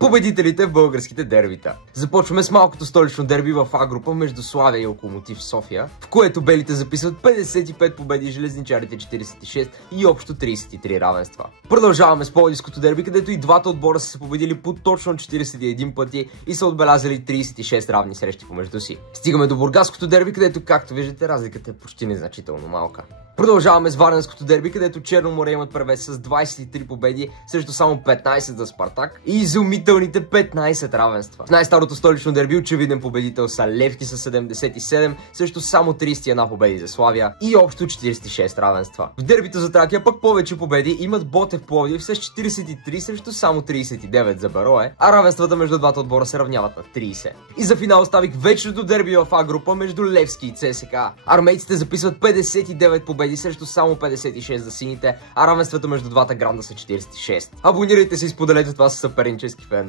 Победителите в българските дербита. Започваме с малкото столично дерби в А група между Славия и Локомотив София, в което белите записват 55 победи, железничарите 46 и общо 33 равенства. Продължаваме с пловдивското дерби, където и двата отбора са се победили по точно 41 пъти и са отбелязали 36 равни срещи помежду си. Стигаме до бургаското дерби, където, както виждате, разликата е почти незначително малка. Продължаваме с варненското дерби, където Черно море имат превес с 23 победи срещу само 15 за Спартак и изумителните 15 равенства. В най-старото столично дерби очевиден победител са Левски с 77 срещу само 31 победи за Славия и общо 46 равенства. В дербито за Тракия пък повече победи имат Ботев Пловдив с 43 срещу само 39 за Берое, а равенствата между двата отбора се равняват на 30. И за финал оставих вечното дерби в А група между Левски и ЦСКА. Армейците записват 59 победи срещу само 56 за сините, а равенствата между двата гранда са 46. Абонирайте се и споделете това с съпернически фен.